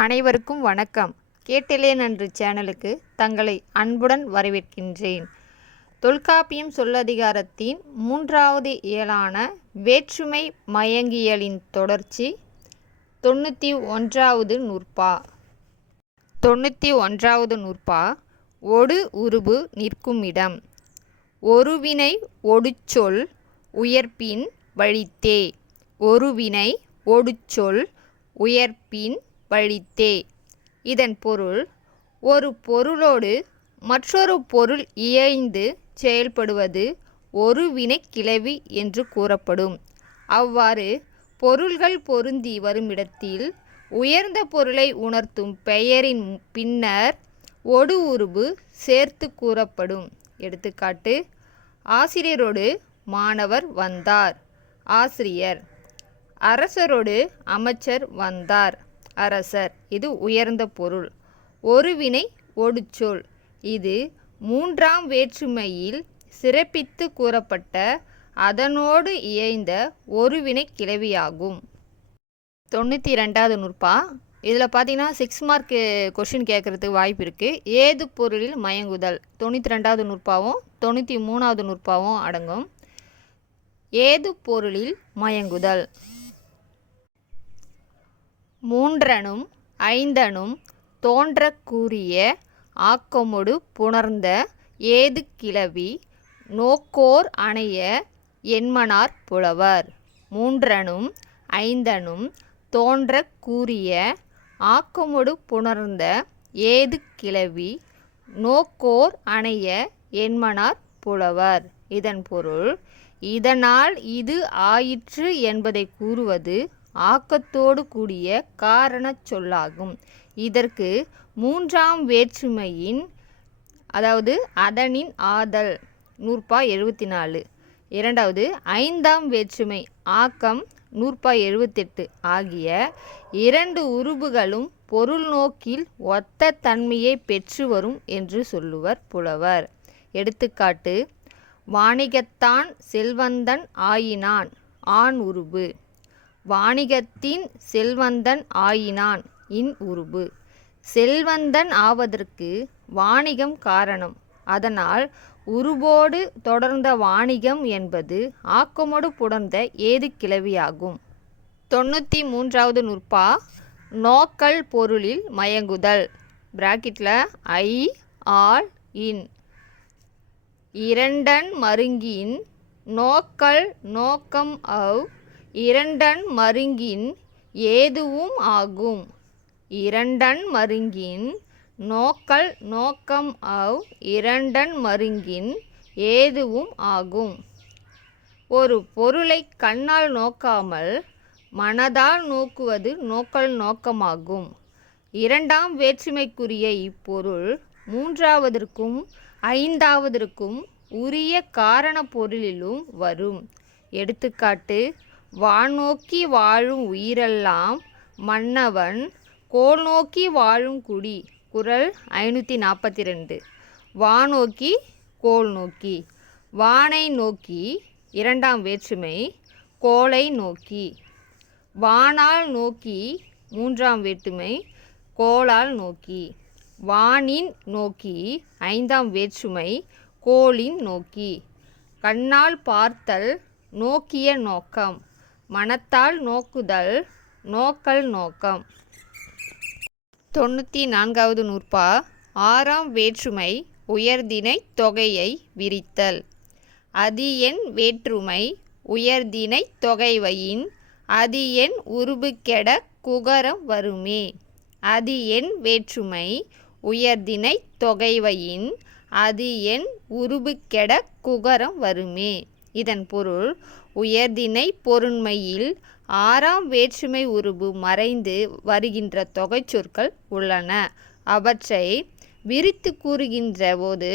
அனைவருக்கும் வணக்கம். கேட்டிலே நன்று சேனலுக்கு தங்களை அன்புடன் வரவேற்கின்றேன். தொல்காப்பியம் சொல்லதிகாரத்தின் மூன்றாவது இயலான வேற்றுமை மயங்கியலின் தொடர்ச்சி தொண்ணூற்றி ஒன்றாவது நூற்பா. தொண்ணூற்றி ஒன்றாவது நூற்பா ஒடு உருபு நிற்குமிடம். ஒருவினை ஒடுச்சொல் உயர்ப்பின் வழித்தே. ஒருவினை ஒடுச்சொல் உயர்ப்பின் வழித்தே. இதன் பொருள் ஒரு பொருளோடு மற்றொரு பொருள் இயைந்து செயல்படுவது ஒரு வினைக்கிளவி என்று கூறப்படும். அவ்வாறு பொருள்கள் பொருந்தி வருமிடத்தில் உயர்ந்த பொருளை உணர்த்தும் பெயரின் பின்னர் ஒடு உருபு சேர்த்து கூறப்படும். எடுத்துக்காட்டு ஆசிரியரோடு மாணவர் வந்தார். ஆசிரியர் அரசரோடு அமைச்சர் வந்தார். அரசர் இது உயர்ந்த பொருள். ஒருவினை ஒடுச்சொல். இது மூன்றாம் வேற்றுமையில் சிறப்பித்து கூறப்பட்ட அதனோடு இயைந்த ஒருவினை கிளவியாகும். தொண்ணூற்றி ரெண்டாவது நூற்பா. இதில் பார்த்தீங்கன்னா சிக்ஸ் மார்க் கொஷின் கேட்குறதுக்கு வாய்ப்பு இருக்குது ஏது பொருளில் மயங்குதல்? தொண்ணூற்றி ரெண்டாவது நூற்பாவும் தொண்ணூற்றி மூணாவது நூற்பாவும் அடங்கும். ஏது பொருளில் மயங்குதல்? மூன்றனும் ஐந்தனும் தோன்றக் கூறிய ஆக்கமொடு புணர்ந்த ஏது கிளவி நோக்கோர் அணைய என்மனார் புலவர். மூன்றனும் ஐந்தனும் தோன்றக் கூறிய ஆக்கமொடு புணர்ந்த ஏது கிளவி நோக்கோர் அணைய என்மனார் புலவர். இதன் பொருள் இதனால் இது ஆயிற்று என்பதை கூறுவது ஆக்கத்தோடு கூடிய காரணச் சொல்லாகும். இதற்கு மூன்றாம் வேற்றுமையின் அதாவது அதனின் ஆதல் நூற்பா எழுபத்தி நாலு இரண்டாவது ஐந்தாம் வேற்றுமை ஆக்கம் நூற்பா எழுபத்தெட்டு ஆகிய இரண்டு உருபுகளும் பொருள் நோக்கில் ஒத்த தன்மையை பெற்று வரும் என்று சொல்லுவர் புலவர். எடுத்துக்காட்டு வாணிகத்தான் செல்வந்தன் ஆயினான் ஆண் உருபு. வாணிகத்தின் செல்வந்தன் ஆயினான் இன் உருபு. செல்வந்தன் ஆவதற்கு வாணிகம் காரணம். அதனால் உருபோடு தொடர்ந்த வாணிகம் என்பது ஆக்கமோடு புணர்ந்த ஏது கிளவியாகும். தொண்ணூற்றி மூன்றாவது நுற்பா நோக்கல் பொருளில் மயங்குதல். பிராக்கெட்டில் ஐ ஆல் இன். இரண்டன் மருங்கியின் நோக்கல் நோக்கம் அவ் இரண்டன் மருங்கின் ஏதுவும் ஆகும். இரண்டன் மருங்கின் நோக்கல் நோக்கம் அவ் இரண்டன் மருங்கின் ஏதுவும் ஆகும். ஒரு பொருளை கண்ணால் நோக்காமல் மனதால் நோக்குவது நோக்கல் நோக்கமாகும். இரண்டாம் வேற்றுமைக்குரிய இப்பொருள் மூன்றாவதற்கும் ஐந்தாவதற்கும் உரிய காரண பொருளிலும் வரும். எடுத்துக்காட்டு வானோக்கி வாழும் உயிரெல்லாம் மன்னவன் கோள் நோக்கி வாழும் குடி குரல் ஐநூற்றி நாற்பத்தி ரெண்டு வானோக்கி கோல் நோக்கி வானை நோக்கி இரண்டாம் வேற்றுமை கோலை நோக்கி. வானால் நோக்கி மூன்றாம் வேற்றுமை கோளால் நோக்கி. வானின் நோக்கி ஐந்தாம் வேற்றுமை கோளின் நோக்கி. கண்ணால் பார்த்தல் நோக்கிய நோக்கம். மனத்தால் நோக்குதல் நோக்கல் நோக்கம். தொண்ணூற்றி நான்காவது நூற்பா ஆறாம் வேற்றுமை உயர்தினை தொகையை விரித்தல். அது என் வேற்றுமை உயர்தினை தொகைவையின் அது என் உருபுக்கெட குகரம் வருமே. அது என் வேற்றுமை உயர்தினை தொகைவையின் அது என் உருபுக்கெட குகரம் வருமே. இதன் பொருள் உயர்தினை பொருண்மையில் ஆறாம் வேற்றுமை உருபு மறைந்து வருகின்ற தொகைச்சொற்கள் உள்ளன. அவற்றை விரித்து கூறுகின்ற போது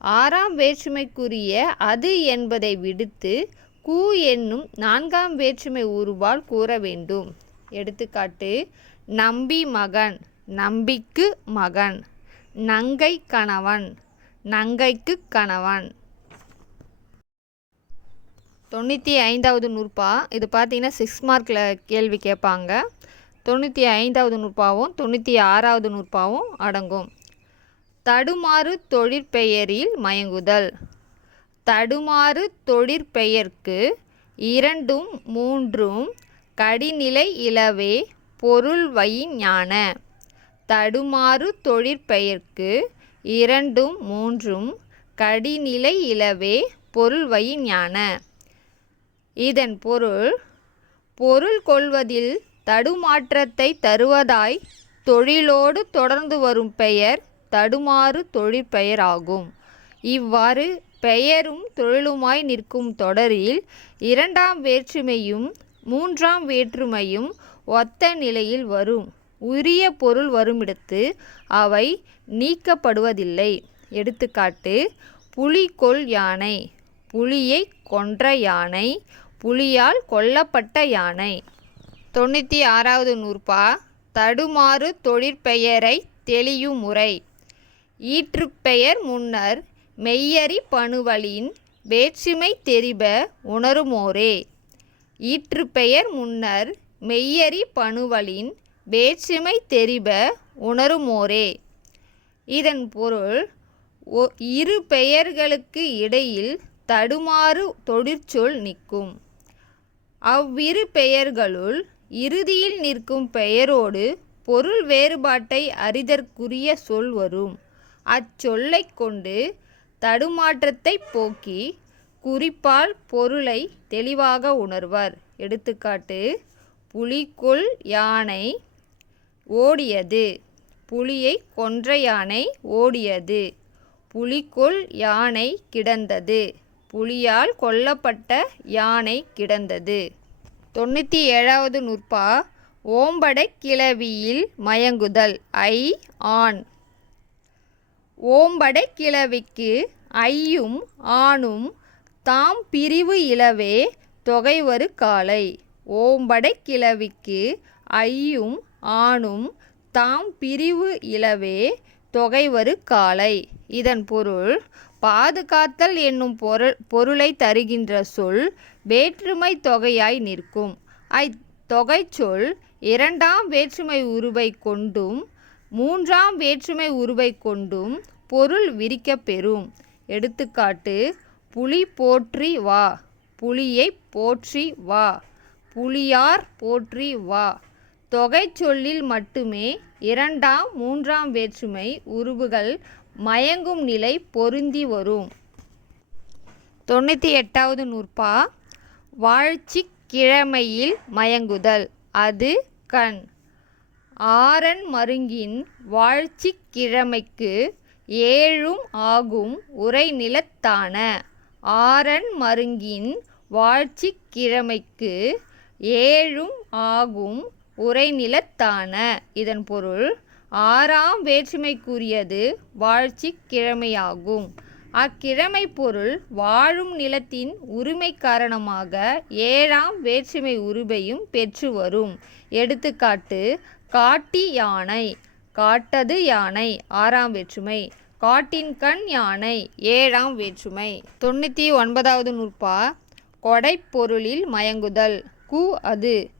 ஆறாம் வேற்றுமைக்குரிய அது என்பதை விடுத்து கூ என்னும் நான்காம் வேற்றுமை உருவால் கூற வேண்டும். எடுத்துக்காட்டு நம்பி மகன் நம்பிக்கு மகன் நங்கை கணவன் நங்கைக்கு கணவன் தொண்ணூற்றி ஐந்தாவது நூற்பா இது பார்த்தீங்கன்னா சிக்ஸ் மார்க்கில் கேள்வி கேட்பாங்க. தொண்ணூற்றி ஐந்தாவது நூற்பாவும் தொண்ணூற்றி ஆறாவது நூற்பாவும் அடங்கும். தடுமாறு தொழிற்பெயரில் மயங்குதல். தடுமாறு தொழிற்பெயர்க்கு இரண்டும் மூன்றும் கடிநிலை இலவே பொருள் ஞான. தடுமாறு தொழிற்பெயர்க்கு இரண்டும் மூன்றும் கடிநிலை இலவே பொருள் ஞான. இதன் பொருள் பொருள் கொள்வதில் தடுமாற்றத்தை தருவதாய் தொழிலோடு தொடர்ந்து வரும் பெயர் தடுமாறு தொழிற்பெயர் ஆகும் இவ்வாறு பெயரும் தொழிலுமாய் நிற்கும் தொடரில் இரண்டாம் வேற்றுமையும் மூன்றாம் வேற்றுமையும் ஒத்த நிலையில் வரும். உரிய பொருள் வருமிடத்து அவை நீக்கப்படுவதில்லை. எடுத்துக்காட்டு புலிகொள் யானை புலியை கொன்ற யானை புலியால் கொல்லப்பட்ட யானை. தொண்ணூற்றி ஆறாவது நூற்பா. தடுமாறு தொழிற்பெயரை தெளியும் முறை ஈற்றுப்பெயர் முன்னர் மெய்யறி பணுவலின் வேற்றுமை தெரிப உணருமோரே. ஈற்றுப்பெயர் முன்னர் மெய்யறி பணுவலின் வேற்றுமை தெரிப உணருமோரே. இதன் பொருள் இரு பெயர்களுக்கு இடையில் தடுமாறு தொழிற்சொல் நிற்கும். அவ்விரு பெயர்களுள் இறுதியில் நிற்கும் பெயரோடு பொருள் வேறுபாட்டை அறிதற்குரிய சொல் வரும். அச்சொல்லை கொண்டு தடுமாற்றத்தை போக்கி குறிப்பால் பொருளை தெளிவாக உணர்வர். எடுத்துக்காட்டு புலிக்குள் யானை ஓடியது. புலியை கொன்ற யானை ஓடியது. புலிக்குள் யானை கிடந்தது. புலியால் கொல்லப்பட்ட யானை கிடந்தது. தொண்ணூற்றி ஏழாவது நூற்பா ஓம்பட கிளவியில் மயங்குதல். ஐ ஆண். ஓம்படை கிளவிக்கு ஐயும் ஆணும் தாம் பிரிவு இலவே தொகைவரு காலை. ஓம்படை கிளவிக்கு ஐயும் ஆணும் தாம் பிரிவு இலவே தொகைவரு காலை. இதன் பொருள் பாதுகாத்தல் என்னும் பொருள் பொருளை தருகின்ற சொல் வேற்றுமை தொகையாய் நிற்கும். ஐ சொல் இரண்டாம் வேற்றுமை உருவை கொண்டும் மூன்றாம் வேற்றுமை உருவை கொண்டும் பொருள் விரிக்கப்பெறும் எடுத்துக்காட்டு புலி போற்றி வா புலியை போற்றி வா புலியார் போற்றி வா. தொகை சொல்லில் மட்டுமே இரண்டாம் மூன்றாம் வேற்றுமை உருவுகள் மயங்கும் நிலை பொருந்தி வரும். தொண்ணூற்றி எட்டாவது நூற்பா வாழ்ச்சி கிழமையில் மயங்குதல். அது கண். ஆரன் மருங்கின் வாழ்ச்சி கிழமைக்கு ஏழும் ஆகும் உரைநிலத்தான ஆரன் மருங்கின் வாழ்ச்சி கிழமைக்கு ஏழும் ஆகும் உரைநிலத்தான இதன் பொருள் ஆறாம் வேற்றுமைக்குரியது வாழ்ச்சி கிழமையாகும். அக்கிழமை பொருள் வாழும் நிலத்தின் உரிமை காரணமாக ஏழாம் வேற்றுமை உருவையும் பெற்று வரும். எடுத்துக்காட்டு காட்டி யானை காட்டது யானை ஆறாம் வேற்றுமை. காட்டின் கண் யானை ஏழாம் வேற்றுமை. தொண்ணூற்றி ஒன்பதாவது நூற்பா கொடைப்பொருளில் மயங்குதல். கு அது.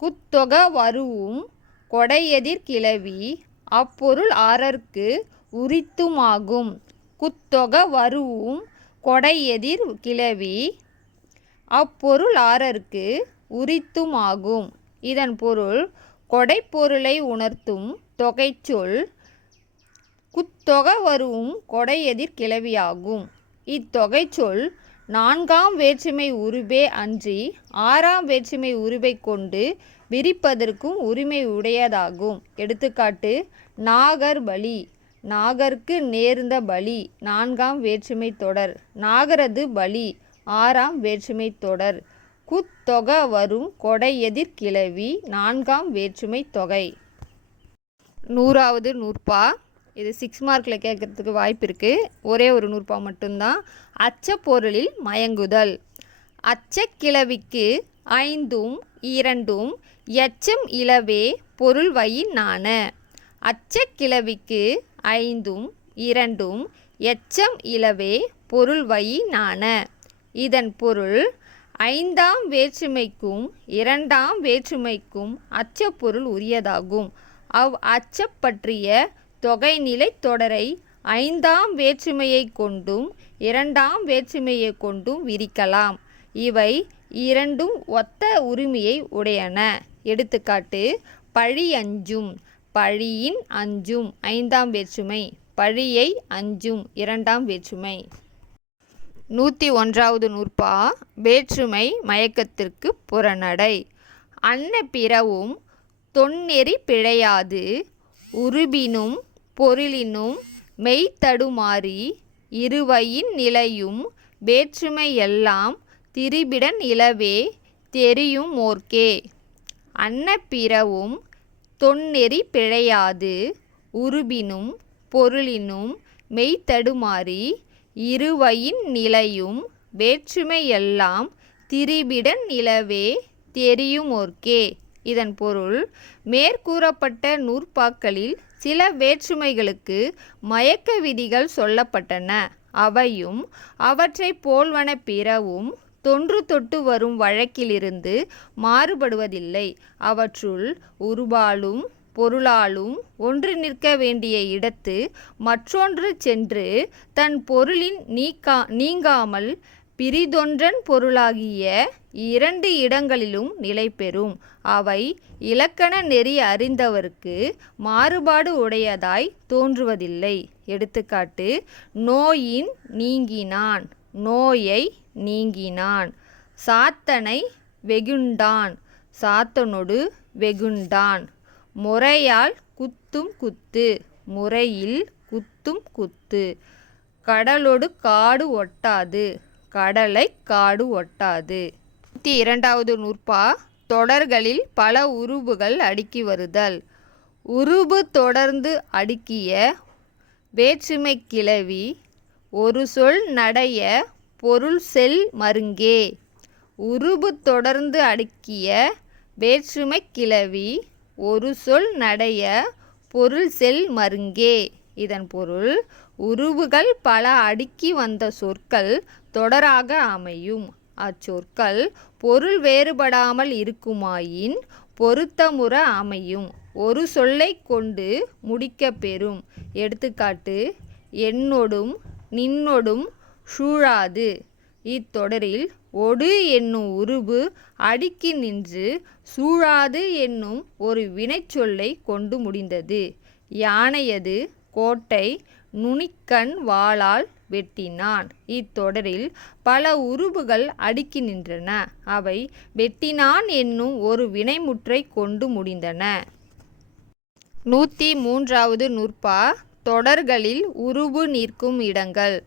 குத்தொக வருவும் கொடையெதிர் கிளவி அப்பொருள் ஆறற்கு உரித்துமாகும். குத்தொக வருவும் கொடையெதிர் கிளவி அப்பொருள் ஆறர்க்கு உரித்துமாகும். இதன் பொருள் கொடைப்பொருளை உணர்த்தும் தொகைச்சொல் குத்தொக வருவும் கொடையெதிர் கிளவியாகும். இத்தொகைச்சொல் நான்காம் வேற்றுமை உருபே அன்றி ஆறாம் வேற்றுமை உருபை கொண்டு விரிப்பதற்கும் உரிமை உடையதாகும். எடுத்துக்காட்டு நாகர் பலி. நாகர்க்கு நேர்ந்த பலி. நான்காம் வேற்றுமை தொடர். நாகரது பலி. ஆறாம் வேற்றுமை தொடர். குத்தொக வரும் கொடை எதிர் கிளவி. நான்காம் வேற்றுமை தொகை. நூறாவது நூற்பா. இது சிக்ஸ் மார்க்கில் கேட்குறதுக்கு வாய்ப்பு இருக்குது ஒரே ஒரு நூற்பா மட்டும்தான். அச்சப்பொருளில் மயங்குதல். அச்சக்கிழவிக்கு ஐந்தும் இரண்டும் எச்சம் இலவே பொருள் நாண. அச்சக்கிழவிக்கு ஐந்தும் இரண்டும் எச்சம் இலவே பொருள் நாண. இதன் பொருள் ஐந்தாம் வேற்றுமைக்கும் இரண்டாம் வேற்றுமைக்கும் அச்சப்பொருள் உரியதாகும். அவ் அச்சப் பற்றிய தொகைநிலைத் தொடரை ஐந்தாம் வேற்றுமையைக் கொண்டும் இரண்டாம் வேற்றுமையைக் கொண்டும் விரிக்கலாம். இவை இரண்டும் ஒத்த உரிமையை உடையன. எடுத்துக்காட்டு பழி அஞ்சும் பழியின் அஞ்சும் ஐந்தாம் வேற்றுமை பழியை அஞ்சும் இரண்டாம் வேற்றுமை. நூற்றி ஒன்றாவது நூற்பா வேற்றுமை மயக்கத்திற்கு புறநடை. அன்ன பிறவும் தொன்னெறி பிழையாது உருபினும் பொருளினும் மெய்த்தடுமாறி இருவையின் நிலையும் வேற்றுமை எல்லாம் திரிபிடன் இலவே தெரியும் ஓர்க்கே அன்ன பிறவும் தொன்னெறி பிழையாது உருபினும் பொருளினும் மெய்த்தடுமாறி இருவையின் நிலையும் வேற்றுமை எல்லாம் திரிபிடன் நிலவே தெரியுமோர்க்கே. இதன் பொருள் மேற்கூறப்பட்ட நூற்பாக்களில் சில வேற்றுமைகளுக்கு மயக்க விதிகள் சொல்லப்பட்டன. அவையும் அவற்றைப் போல்வன பிறவும் தொன்று தொட்டு வரும் வழக்கிலிருந்து மாறுபடுவதில்லை. அவற்றுள் உருவாலும் பொருளாலும் ஒன்று நிற்க வேண்டிய இடத்து மற்றொன்று சென்று தன் பொருளின் நீக்கா நீங்காமல் பிரிதொன்றன் பொருளாகிய இரண்டு இடங்களிலும் நிலை பெறும். அவை இலக்கண நெறி அறிந்தவர்க்கு மாறுபாடு உடையதாய் தோன்றுவதில்லை. எடுத்துக்காட்டு நோயின் நீங்கினான் நோயை நீங்கினான் சாத்தனை வெகுண்டான் சாத்தனொடு வெகுண்டான் முறையால் குத்தும் குத்து முறையில் குத்தும் குத்து கடலொடு காடு ஒட்டாது கடலை காடு ஒட்டாது. நூற்றி இரண்டாவது நூற்பா தொடர்களில் பல உருபுகள் அடுக்கி வருதல். உருபு தொடர்ந்து அடுக்கிய வேற்றுமை கிளவி ஒரு சொல் நடைய பொருள் செல் மருங்கே. உருபு தொடர்ந்து அடுக்கிய வேற்றுமை கிளவி ஒரு சொல் நடைய பொருள் செல் மருங்கே. இதன் பொருள் உருவுகள் பல அடுக்கி வந்த சொற்கள் தொடராக அமையும். அச்சொற்கள் பொருள் வேறுபடாமல் இருக்குமாயின் பொருத்தமுற அமையும். ஒரு சொல்லை கொண்டு முடிக்கப் பெறும். எடுத்துக்காட்டு என்னொடும் நின்னொடும் சூழாது. இத்தொடரில் ஒடு என்னும் உருபு அடுக்கி நின்று சூழாது என்னும் ஒரு வினைச்சொல்லை கொண்டு முடிந்தது. யானையது கோட்டை நுனிக்கண் வாளால் வெட்டினான். இத்தொடரில் பல உருபுகள் அடுக்கி நின்றன. அவை வெட்டினான் என்னும் ஒரு வினைமுற்றை கொண்டு முடிந்தன. நூற்றி மூன்றாவது நுற்பா தொடர்களில் உருபு நிற்கும் இடங்கள்.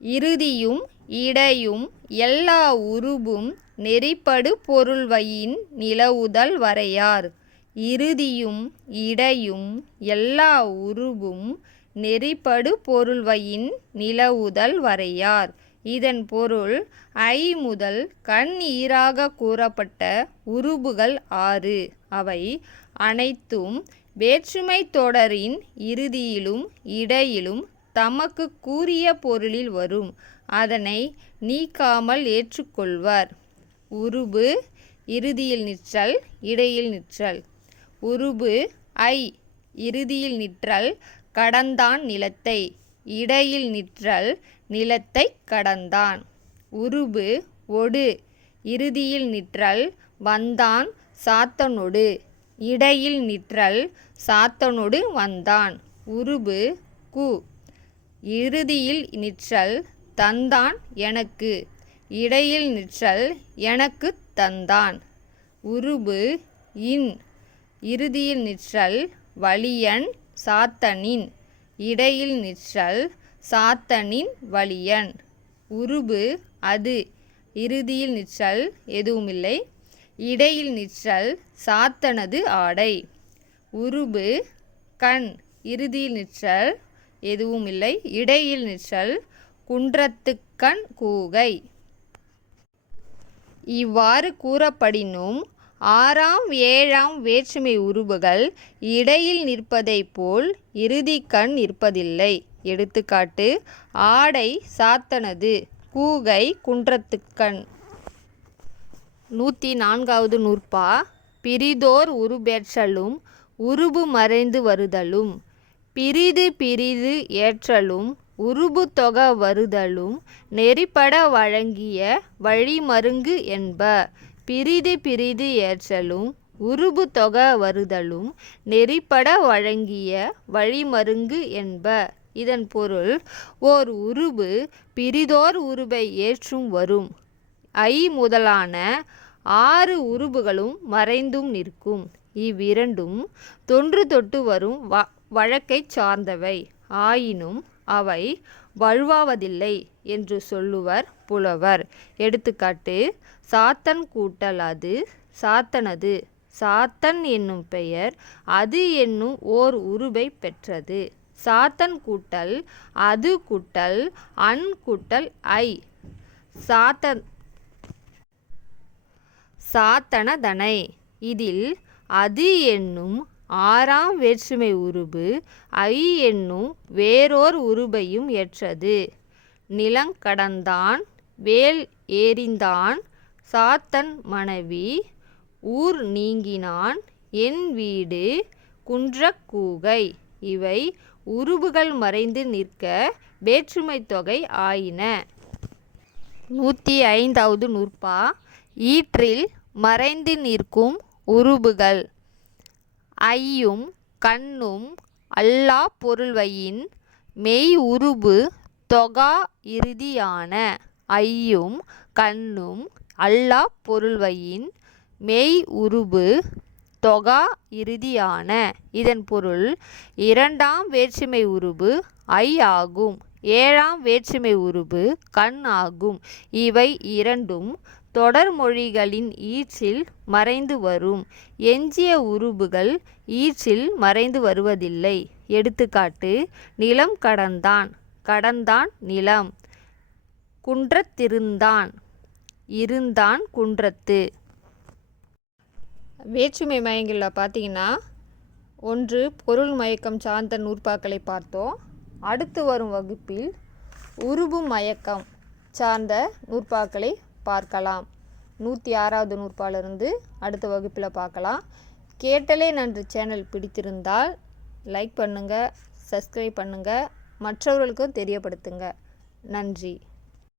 இறுதியும் இடையும் எல்லா உருபும் நெறிப்படு பொருள்வையின் நிலவுதல் வரையார். இறுதியும் இடையும் எல்லா உருபும் நெறிப்படு பொருள்வையின் நிலவுதல் வரையார். இதன் பொருள் ஐ முதல் கண் ஈராக கூறப்பட்ட உருபுகள் ஆறு. அவை அனைத்தும் வேற்றுமை தொடரின் இறுதியிலும் இடையிலும் தமக்கு கூறிய பொருளில் வரும். அதனை நீக்காமல் ஏற்றுக்கொள்வர். உருபு இறுதியில் நிற்றல் இடையில் நிற்றல். உருபு ஐ இறுதியில் நிற்றல் கடந்தான் நிலத்தை. இடையில் நிற்றல் நிலத்தை கடந்தான். உருபு ஒடு. இறுதியில் நிற்றல் வந்தான் சாத்தனொடு. இடையில் நிற்றல் சாத்தனொடு வந்தான். உருபு கு. இறுதியில் நிற்றல் தந்தான் எனக்கு. இடையில் நிற்றல் எனக்கு தந்தான். உருபு இன். இறுதியில் நிற்றல் வலியன் சாத்தனின் இடையில் நிற்றல் சாத்தனின் வலியன் உருபு அது. இறுதியில் நிற்றல் எதுவுமில்லை. இடையில் நிற்றல் சாத்தனது ஆடை. உருபு கண். இறுதியில் நிற்றல் எதுவுமில்லை. இடையில் நிற்றல் குன்றத்துக்கண் கூகை. இவ்வாறு கூறப்படினும் ஆறாம் ஏழாம் வேற்றுமை உருபுகள் இடையில் நிற்பதைப் போல் இறுதிக்கண் நிற்பதில்லை. எடுத்துக்காட்டு ஆடை சாத்தனது கூகை குன்றத்துக்கண் நூற்றி நான்காவது நூற்பா பிரிதோர் உருபேற்றலும் உருபு மறைந்து வருதலும் பிரிது பிரிது ஏற்றலும் உருபு தொக வருதலும் நெறிப்பட வழங்கிய வழிமருங்கு என்ப. பிரிது பிரிது ஏற்றலும் உருபு தொக வருதலும் நெறிப்பட வழங்கிய வழிமருங்கு என்ப. இதன் பொருள் ஓர் உருபு பிரிதோர் உருபை ஏற்றும் வரும். ஐ முதலான ஆறு உருபுகளும் மறைந்தும் நிற்கும். இவ்விரண்டும் தொன்று தொட்டு வரும் வ வழக்கைச் சார்ந்தவை. ஆயினும் அவை வழுவாவதில்லை என்று சொல்லுவர் புலவர். எடுத்துக்காட்டு சாத்தன் கூட்டல் அது சாத்தனது. சாத்தன் என்னும் பெயர் அது என்னும் ஓர் உருபை பெற்றது. சாத்தன் கூட்டல் அது கூட்டல் அன் கூட்டல் ஐ. சாத்தன் சாத்தனதனை. இதில் அது என்னும் ஆறாம் வேற்றுமை உருபு ஐ என்னும் வேறோர் உருபையும் ஏற்றது. நிலங்கடந்தான் வேல் ஏறிந்தான் சாத்தன் மனைவி ஊர் நீங்கினான் என் வீடு குன்றக் கூகை. இவை உருபுகள் மறைந்து நிற்க வேற்றுமை தொகை ஆயின. நூற்றி ஐந்தாவது நூற்பா ஈற்றில் மறைந்து நிற்கும் உருபுகள். ஐயும் கண்ணும் அல்லா பொருள்வையின் மெய் உருபு தொகா இறுதியான ஐயும் கண்ணும் அல்லா பொருள்வையின் மெய் உருபு தொகா இறுதியான. இதன் பொருள் இரண்டாம் வேற்றுமை உருபு ஐ ஆகும். ஏழாம் வேற்றுமை உருபு கண் ஆகும். இவை இரண்டும் தொடர்மொழிகளின் ஈற்றில் மறைந்து வரும். எஞ்சிய உருபுகள் ஈற்றில் மறைந்து வருவதில்லை. எடுத்துக்காட்டு நிலம் கடந்தான். கடந்தான் நிலம். குன்றத்திருந்தான் இருந்தான் குன்றத்து. வேற்றுமை மயங்களில் பார்த்தீங்கன்னா ஒன்று பொருள் மயக்கம் சார்ந்த நூற்பாக்களை பார்த்தோம். அடுத்து வரும் வகுப்பில் உருபு மயக்கம் சார்ந்த நூற்பாக்களை பார்க்கலாம். நூற்றி ஆறாவது நூற்பாலிருந்து அடுத்த வகுப்பில் பார்க்கலாம். கேட்டலே நன்று சேனல் பிடித்திருந்தால் லைக் பண்ணுங்கள் சப்ஸ்கிரைப் பண்ணுங்கள் மற்றவர்களுக்கும் தெரியப்படுத்துங்க. நன்றி.